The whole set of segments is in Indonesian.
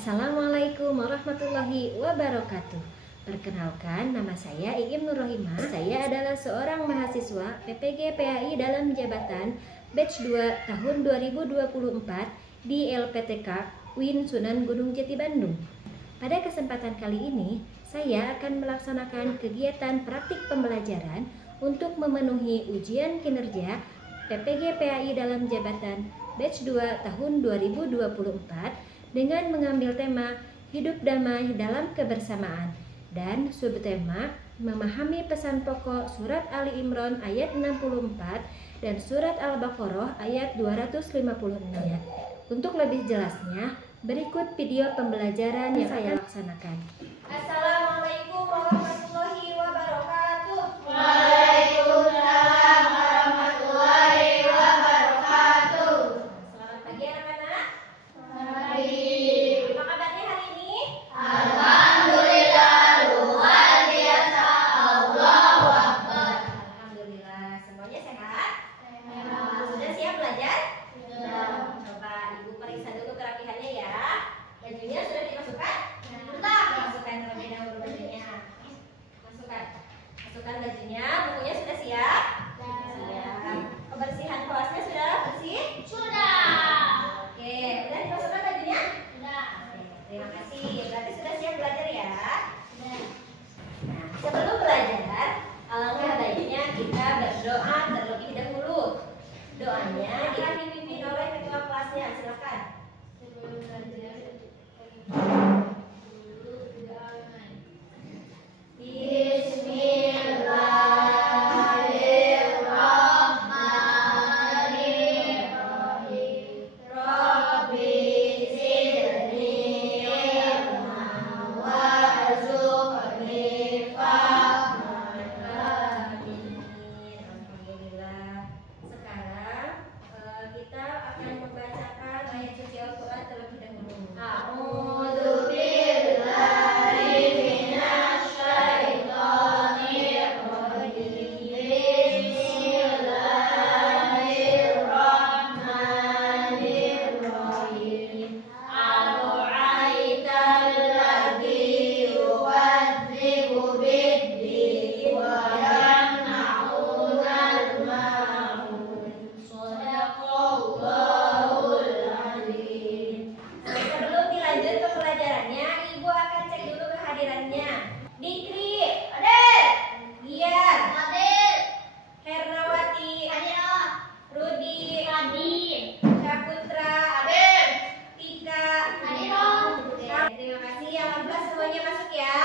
Assalamualaikum warahmatullahi wabarakatuh. Perkenalkan, nama saya Iim Nurrohimah. Saya adalah seorang mahasiswa PPG PAI dalam jabatan batch 2 tahun 2024 di LPTK UIN Sunan Gunung Jati Bandung. Pada kesempatan kali ini, saya akan melaksanakan kegiatan praktik pembelajaran untuk memenuhi ujian kinerja PPG PAI dalam jabatan batch 2 tahun 2024 dengan mengambil tema Hidup Damai dalam Kebersamaan dan subtema memahami pesan pokok surat Ali Imran ayat 64 dan surat Al-Baqarah ayat 256. Untuk lebih jelasnya, berikut video pembelajaran yang saya laksanakan. Assalamualaikum warahmatullahi wabarakatuh. Waalaikumsalam warahmatullahi wabarakatuh. Selamat pagi anak-anak. Mari. Apa kabarnya hari ini? Alhamdulillah luar biasa. Allahu Akbar. Alhamdulillah, semuanya sehat? Sudah siap belajar? Sudah. Coba Ibu periksa dulu kerapihannya ya. Bajunya sudah dimasukkan? Sudah. Masukkan terlebih dahulu bajunya. Masukkan bajunya. Bukunya sudah siap? Siap. Kebersihan kelasnya sudah bersih? Sudah. Oke, udah dimasukkan bajunya? Sudah. Oke, terima kasih. Berarti sudah siap belajar ya? Sudah. Nah, sebelum belajar, alangkah baiknya kita berdoa terlebih dahulu. Doanya akan dipimpin oleh ketua kelasnya. Silakan. Sebelum belajar Bismillahirrahmanirrahim. Rabbi zidni ilman warzuqni fahman. Alhamdulillah. Sekarang kita akan membacakan ayat suci Al-Quran terlebih dahulu. A'udzu billahi minasy syaithanir rajim. Bismillahirrahmanirrahim. Ara'aital ladzi yukadzibu bid-din wa yamna'unal ma'un. Shadaqallahul adzim. Sebelum dilanjut ke pelajarannya, Ibu akan cek dulu kehadirannya. Dikri, Hadir. Giar, Hadir. Hernawati, Hadir. Rudi, Hadir. Saputra, Hadir. Tika. Hadir. Oke, terima kasih. Alhamdulillah semuanya masuk ya.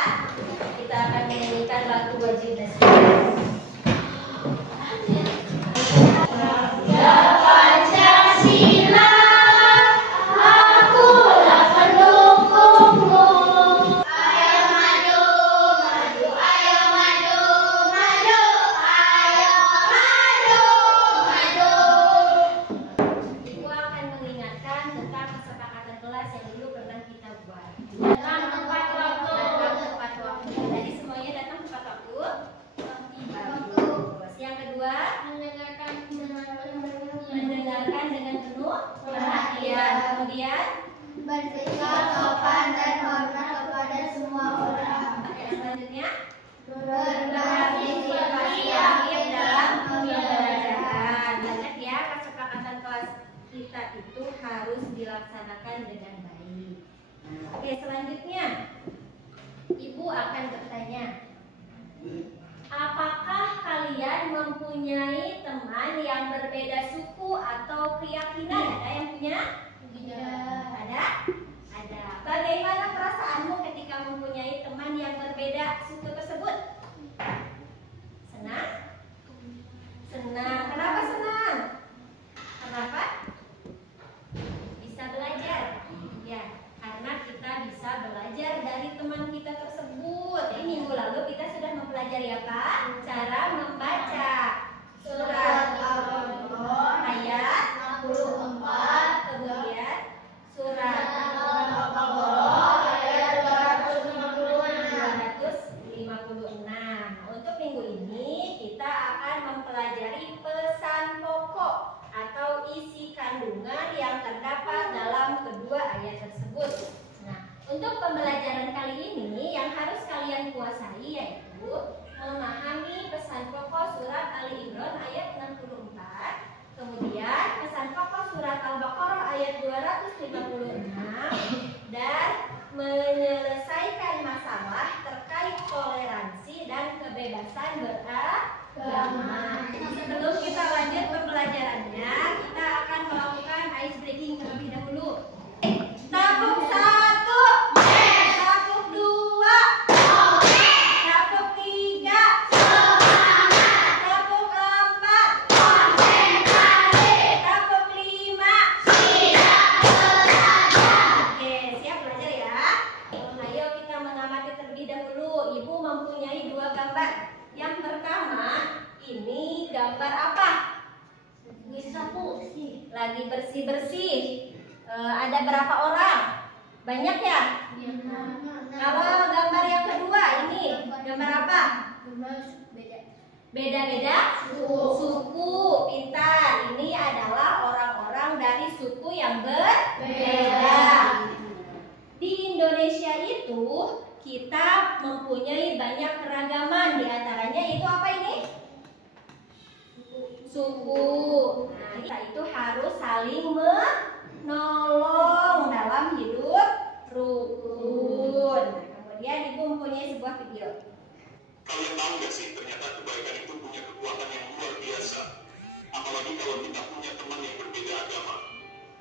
Kita akan menyanyikan lagu wajib nasional. Pancasila, akulah pendukungmu. Ayo maju, maju, ayo maju, maju, ayo maju, maju. Ibu akan mengingatkan tentang kesepakatan kelas yang dulu pernah kita buat. Datang tepat waktu. Datang tepat waktu. Jadi semuanya datang tepat waktu. Bagus. Yang kedua, mendengarkan dengan penuh perhatian. Kemudian, bersikap sopan dan hormat kepada semua orang. yang selanjutnya, Berpartisipasi aktif dalam pembelajaran. banyak ya kesepakatan kelas kita itu harus dilaksanakan dengan baik. Oke, selanjutnya Ibu akan bertanya, apakah kalian mempunyai teman yang berbeda suku atau keyakinan? Ada yang punya? Tidak. Ada? Ada. Bagaimana perasaanmu ketika mempunyai teman yang berbeda suku tersebut? Senang? Senang. Kenapa senang? Kenapa? Bisa belajar. Ya, karena kita bisa belajar dari teman kita tersebut. Jadi minggu lalu kita sudah mempelajari apa? Cara membaca surat Al-Baqarah ayat 64. kemudian surat Al-Baqarah ayat 256. Untuk minggu ini kita akan mempelajari pesan pokok atau isi kandungan yang terdapat dalam kedua ayat tersebut. Nah, Untuk pembelajaran kali ini yang harus kalian kuasai yaitu memahami pesan pokok surat Ali Imran ayat 64, kemudian pesan pokok surat Al-Baqarah ayat 256, dan menyelesaikan masalah terkait toleransi dan kebebasan beragama. Sebelum kita lanjut pembelajarannya, kita akan melakukan ice breaking terlebih dahulu. Tepuk 1, tepuk 2, tepuk 3, tepuk 4, tepuk 5. Oke, siap belajar ya. Ayo kita mengamati terlebih dahulu. Ibu mempunyai 2 gambar. Yang pertama, ini gambar apa? Lagi bersih-bersih. Ada berapa orang? Banyak ya? Kalau gambar yang kedua ini gambar apa? Beda-beda suku. Pintar. Ini adalah orang-orang dari suku yang berbeda. Di Indonesia itu kita mempunyai banyak keragaman. Di antaranya itu apa ini? Suku. Nah, kita itu harus saling menolong dalam hidup rukun. Nah, kemudian ibu mempunyai sebuah video. Kalian tahu gak sih, ternyata kebaikan itu punya kekuatan yang luar biasa. Apalagi kalau kita punya teman yang berbeda agama.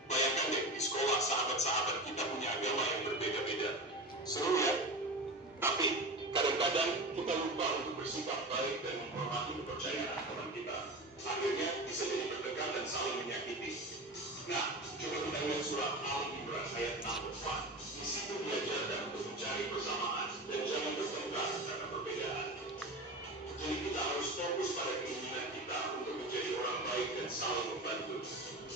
Bayangkan deh, di sekolah sahabat-sahabat kita punya agama yang berbeda-beda. Seru ya? Tapi kadang-kadang kita lupa untuk bersikap baik dan menghormati kepercayaan teman kita. Akhirnya bisa jadi bertengkar dan saling menyakiti. Nah, coba kita lihat surah Al-Imran ayat 64. Di situ diajarkan untuk mencari persamaan dan jangan bertengkar karena perbedaan. Jadi kita harus fokus pada keinginan kita untuk menjadi orang baik dan saling membantu.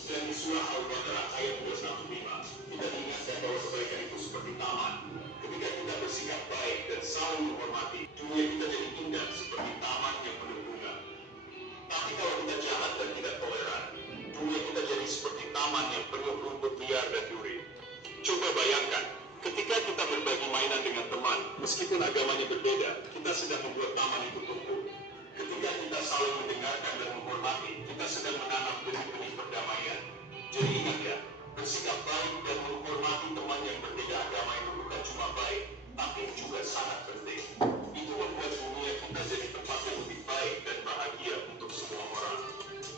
Dan di surah Al-Baqarah ayat 215 kita diingatkan bahwa kebaikan itu seperti taman. Ketika kita bersikap baik dan saling menghormati, dunia kita jadi indah seperti taman yang penuh bunga. Tapi kalau kita jahat dan tidak toleran, dunia kita jadi seperti taman yang penuh rumput liar dan duri. Coba bayangkan, ketika kita berbagi mainan dengan teman, meskipun agamanya berbeda, kita sedang membuat taman itu tumbuh. Ketika kita saling mendengarkan dan menghormati, kita sedang menanam benih-benih perdamaian. Jadi ingat ya, bersikap baik dan menghormati teman yang berbeda agama itu bukan cuma baik, tapi juga sangat penting. Itu membuat dunia kita jadi tempat yang lebih baik dan bahagia untuk semua orang.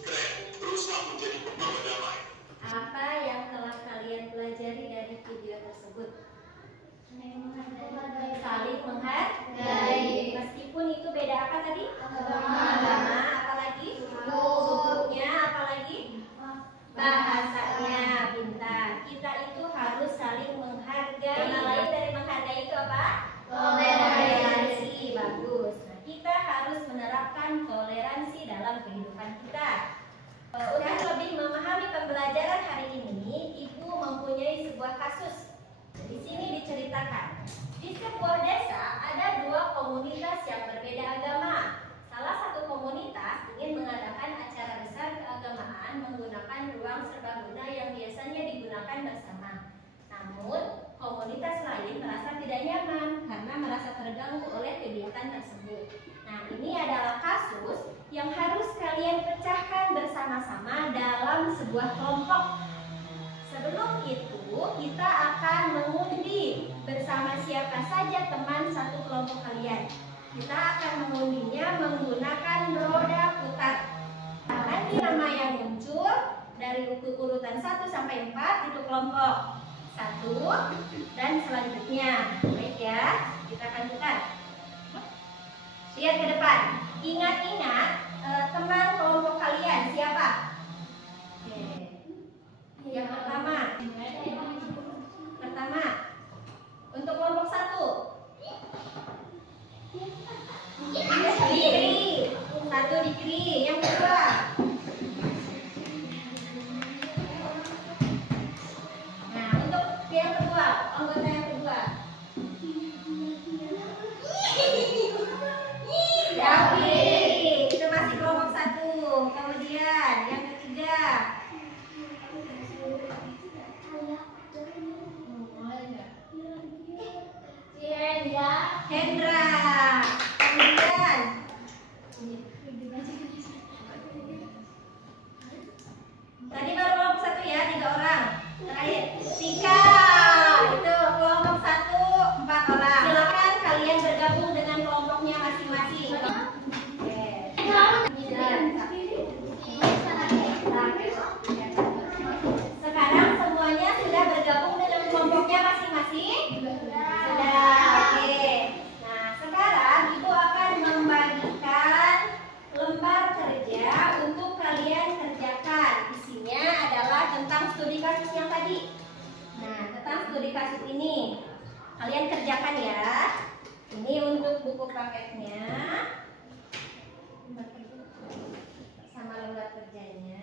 Keren, teruslah menjadi pembawa damai. Apa yang telah kalian pelajari dari video tersebut? Saling menghargai. Meskipun itu beda apa tadi? Agama. Apalagi? Sukunya. Apalagi? Bahasanya. Pintar. Kita itu harus saling menghargai. Nama lain dari menghargai itu apa? Toleransi. Bagus. Nah, kita harus menerapkan toleransi dalam kehidupan kita. Untuk lebih memahami pembelajaran hari ini, Ibu mempunyai sebuah kasus. Di sini diceritakan, di sebuah desa ada 2 komunitas yang berbeda agama. Salah satu komunitas ingin mengadakan acara besar keagamaan menggunakan ruang serbaguna yang biasanya digunakan bersama. Namun, komunitas lain merasa tidak nyaman karena merasa terganggu oleh kegiatan tersebut. Nah, ini adalah kasus yang harus kalian pecahkan bersama-sama dalam sebuah kelompok. Sebelum itu, kita akan mengundi bersama siapa saja teman satu kelompok kalian. Kita akan mengundinya menggunakan roda putar. Nanti nama yang muncul dari urutan 1 sampai 4 itu kelompok 1 dan selanjutnya. Baik ya, kita akan putar. Lihat ke depan. Ingat-ingat teman kelompok kalian siapa? Yang pertama. Untuk kelompok 1. Di kiri. 1 di kiri. Yang kedua. Nah, untuk yang kedua, anggota yang kedua. Itu masih kelompok 1. Kemudian yang ketiga. Hendra. Kemudian tadi baru kelompok 1 ya, 3 orang. Terakhir Tika. Itu kelompok 1 4 orang. Silakan kalian bergabung dengan kelompoknya masing-masing. Oke. Sekarang semuanya sudah bergabung dengan kelompoknya masing-masing? Sudah. Oke. Nah, sekarang Ibu akan membagikan lembar kerja untuk kalian kerjakan. Isinya adalah tentang studi kasus yang tadi. Nah, tentang studi kasus ini kalian kerjakan ya. Ini untuk buku paketnya sama lembar kerjanya.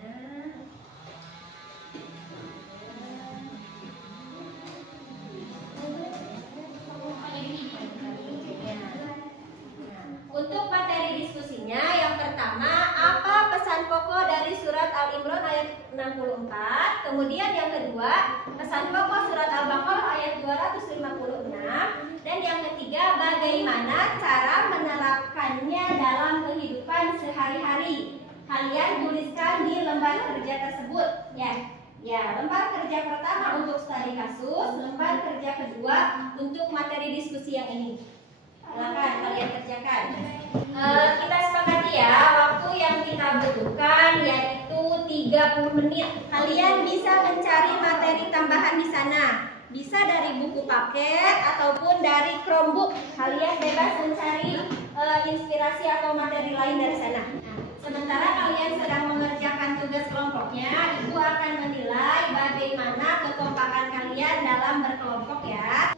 Untuk materi diskusinya, yang pertama, apa pesan pokok dari surat Al-Imran ayat 64? Kemudian yang kedua, pesan pokok surat Al-Baqarah ayat 256. Dan yang ketiga, bagaimana cara menerapkannya dalam kehidupan sehari-hari? Kalian tuliskan di lembar kerja tersebut, ya. Ya, lembar kerja pertama untuk studi kasus, lembar kerja kedua untuk materi diskusi yang ini. Silakan kalian kerjakan. Kita sepakati ya, waktu yang kita butuhkan yaitu 30 menit. Kalian bisa mencari materi tambahan di sana. Bisa dari buku paket ataupun dari Chromebook. Kalian bebas mencari inspirasi atau materi lain dari sana. Nah, sementara kalian sedang mengerjakan tugas kelompoknya, Ibu akan menilai bagaimana kekompakan kalian dalam berkelompok ya.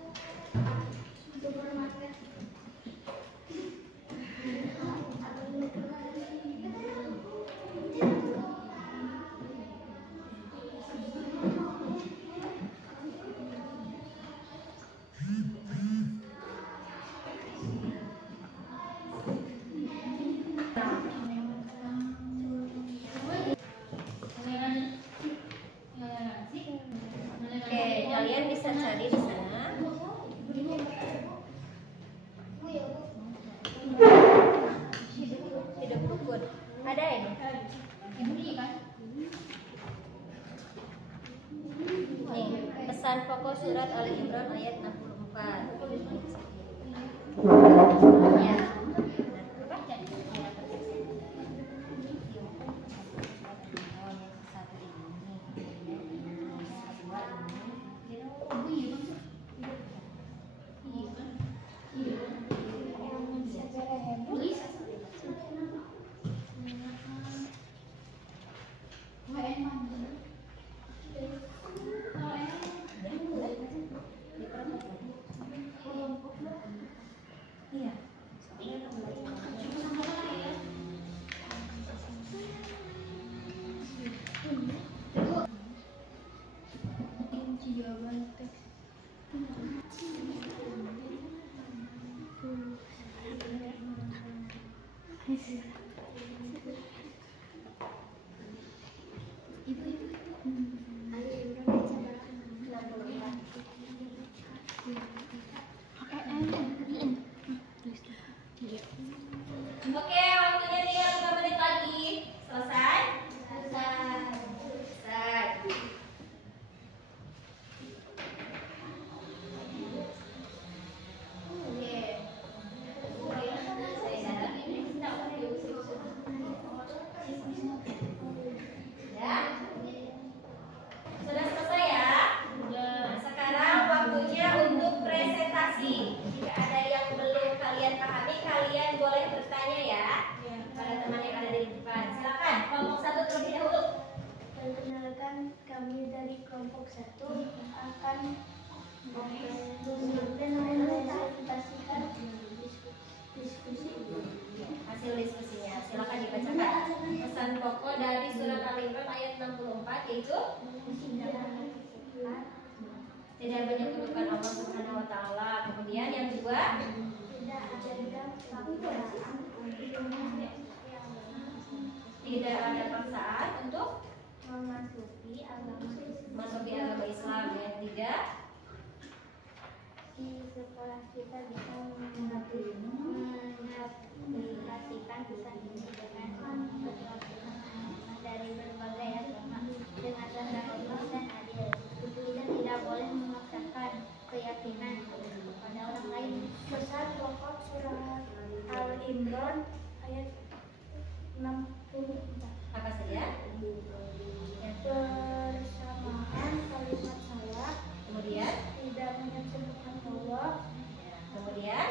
Oke, kalian bisa cari di sana. Hidup rukun. Ada ini? Nih, pesan pokok surat Al-Imran ayat 64. Ya. Oke, waktunya tinggal 5 menit lagi. Selesai? Selesai. Sudah selesai ya? Nah, sekarang waktunya untuk presentasi. Jika ada yang belum kalian pahami, kalian boleh bertanya ya pada teman yang ada di depan. Silakan, kelompok 1 terlebih dahulu. Perkenalkan, kami dari kelompok 1 akan mempresentasikan diskusi. Hasil diskusinya, silakan dibacakan. Pesan pokok dari surat Al-Imran ayat 64 yaitu tidak menyekutukan Allah Subhanahu wa taala. Kemudian yang kedua, tidak ada paksaan untuk memasuki agama masuk di agama Islam. Yang ketiga, kita bisa mengartikan pesan ini dengan dari berbagai agama dengan rasa hormat dan adil. Kita tidak boleh memaksakan keyakinan kepada orang lain. Pesan pokok surat Al-Imran ayat 64. Apa saja? Persamaan kalimat salah, Kemudian, tidak menyebutkan Allah, kemudian,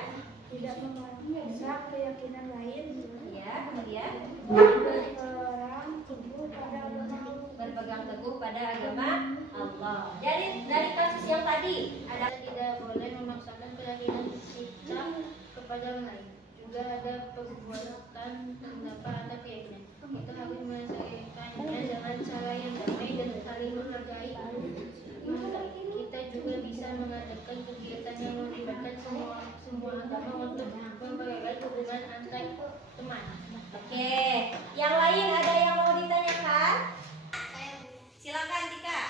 tidak memaksa keyakinan lain, ya, kemudian berpegang teguh pada agama Allah. berpegang teguh pada agama Allah. Jadi dari kasus yang tadi ada Tidak boleh memaksakan keyakinan kita kepada orang lain. Juga ada perbuatan pendapat atau keyakinan. Kita harus menyelesaikannya dengan cara yang damai dan saling menghargai. Kita juga bisa mengadakan kegiatan yang melibatkan semua agama untuk mempererat hubungan antar teman. Oke, yang lain ada yang mau ditanyakan? Silakan Tika.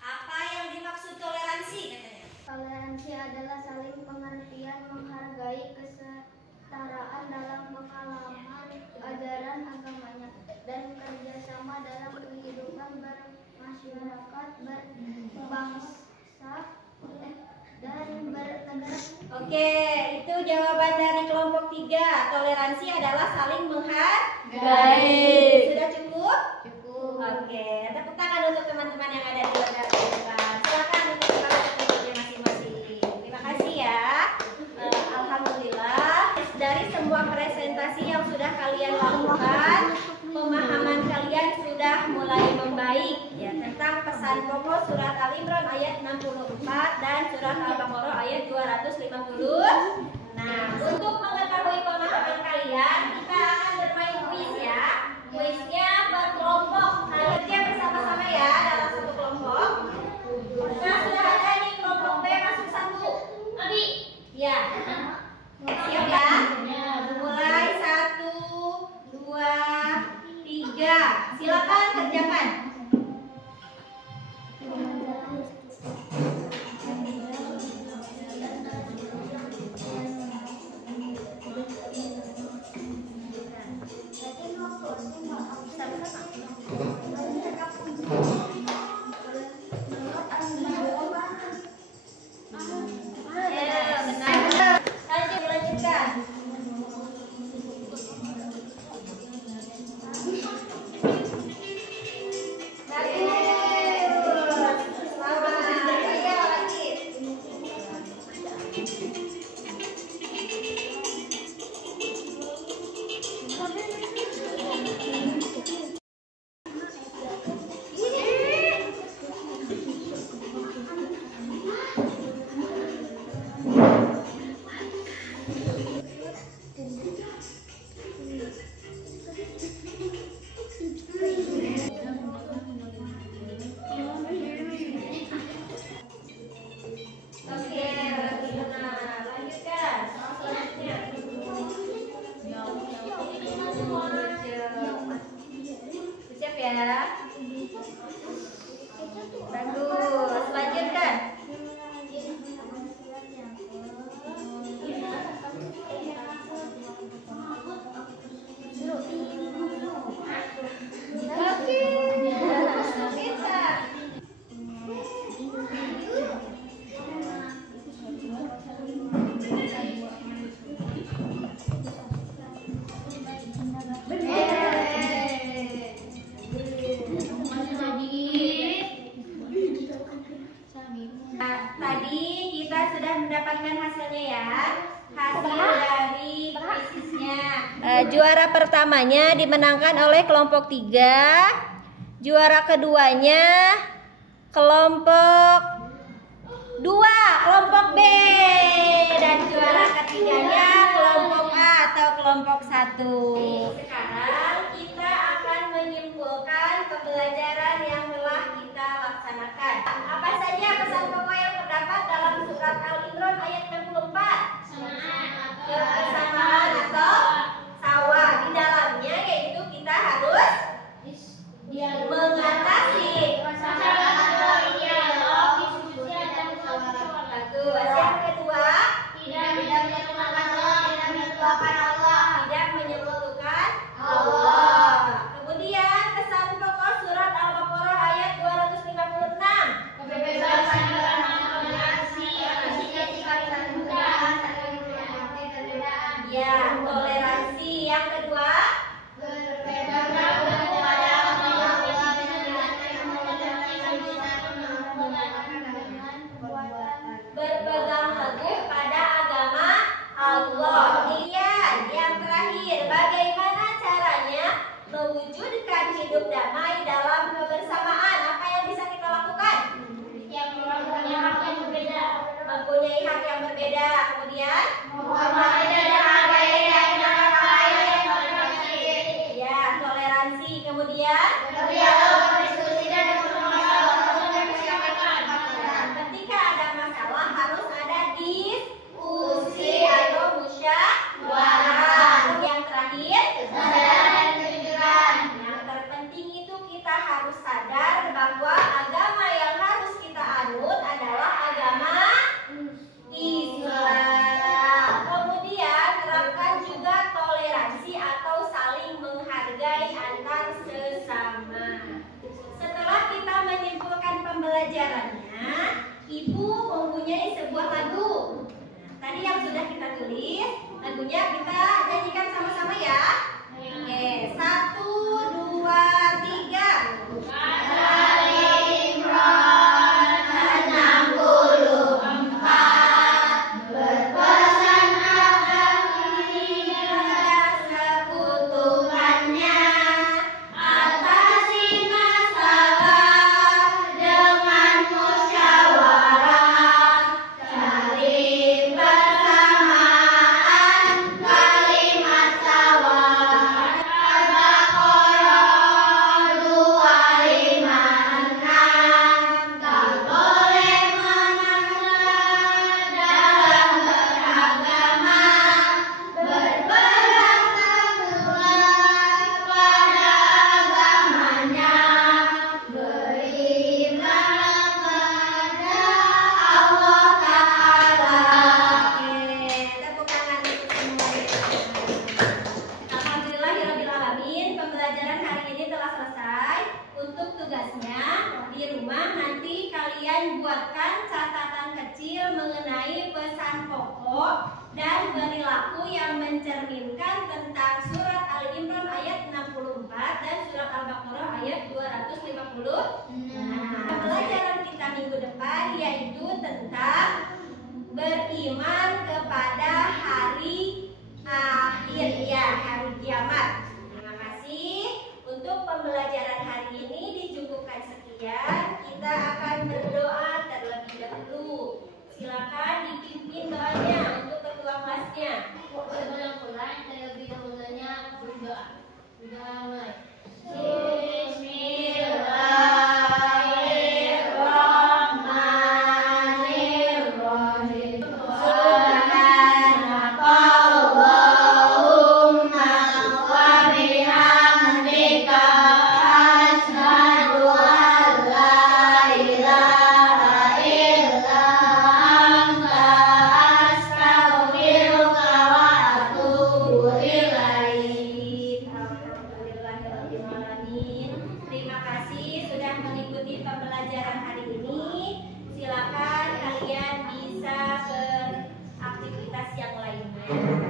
Apa yang dimaksud toleransi katanya? Toleransi adalah saling pengertian, menghargai kesetaraan dalam pengalaman ajaran agamanya, dan kerjasama dalam kehidupan bermasyarakat, berbangsa, dan bernegara. Oke, itu jawaban dari kelompok 3. Toleransi adalah saling menghargai. Sudah cukup? Cukup. Oke, tepuk tangan untuk teman-teman yang ada di luar depan. Silakan untuk kelompoknya masing-masing. Terima kasih ya. Alhamdulillah, dari semua presentasi yang sudah kalian lakukan, pemahaman kalian sudah mulai membaik ya tentang pesan pokok surat Al-Imran ayat 64 dan surat Al-Baqarah ayat 250. Nah, untuk mengetahui pemahaman kalian, kita akan bermain kuis ya. Kuisnya berkelompok, kerja bersama-sama ya dalam satu kelompok. Nah, sudah ada nih kelompok B masuk 1. Abi. Ya. Siap ya? Mulai 1, 2, 3. Silakan kerjakan. Ya, benar. Dilanjutkan. Oke, nah, lanjutkan. Selanjutnya. Siap ya? Bagus. Lanjutkan. Tadi kita sudah mendapatkan hasilnya ya. Hasil dari kuisnya. Juara pertamanya dimenangkan oleh kelompok 3. Juara keduanya kelompok 2, kelompok B. Dan juara ketiganya kelompok A atau kelompok 1. Sekarang kita akan menyimpulkan pembelajaran yang telah kita laksanakan. Apa saja pesan pokok yang terdapat dalam surat Al-Imran ayat 64? Kebersamaan atau sawah. Di dalamnya yaitu kita harus mengatasi masalah dialog, diskusi, dan musyawarah. Bagus. Yang mempunyai hak yang berbeda. Kemudian ya, toleransi. Kemudian ketika ada masalah harus ada diskusi atau musyawarah. Yang terakhir, yang terpenting itu kita harus sadar bahwa agama yang harus kita anut adalah agama Islam. Kemudian terapkan juga toleransi atau saling menghargai antar sesama. Setelah kita menyimpulkan pembelajarannya, Ibu mempunyai sebuah lagu. Tadi yang sudah kita tulis, lagunya kita nyanyikan sama-sama ya. Oke, 1, 2, 3. Buatkan catatan kecil mengenai pesan pokok dan perilaku yang mencerminkan tentang surat Ali Imran ayat 64 dan surat Al-Baqarah ayat 250. Pelajaran kita minggu depan yaitu tentang beriman kepada hari akhir, ya, hari kiamat. Terima kasih. Untuk pembelajaran hari ini dicukupkan sekian. Kita akan berdoa terlebih dahulu. Silakan dipimpin doanya untuk ketua kelasnya. Sebelum mulai, terlebih dahulunya berdoa. Sudah mulai. Terima kasih sudah mengikuti pembelajaran hari ini. Silakan kalian bisa beraktivitas yang lainnya.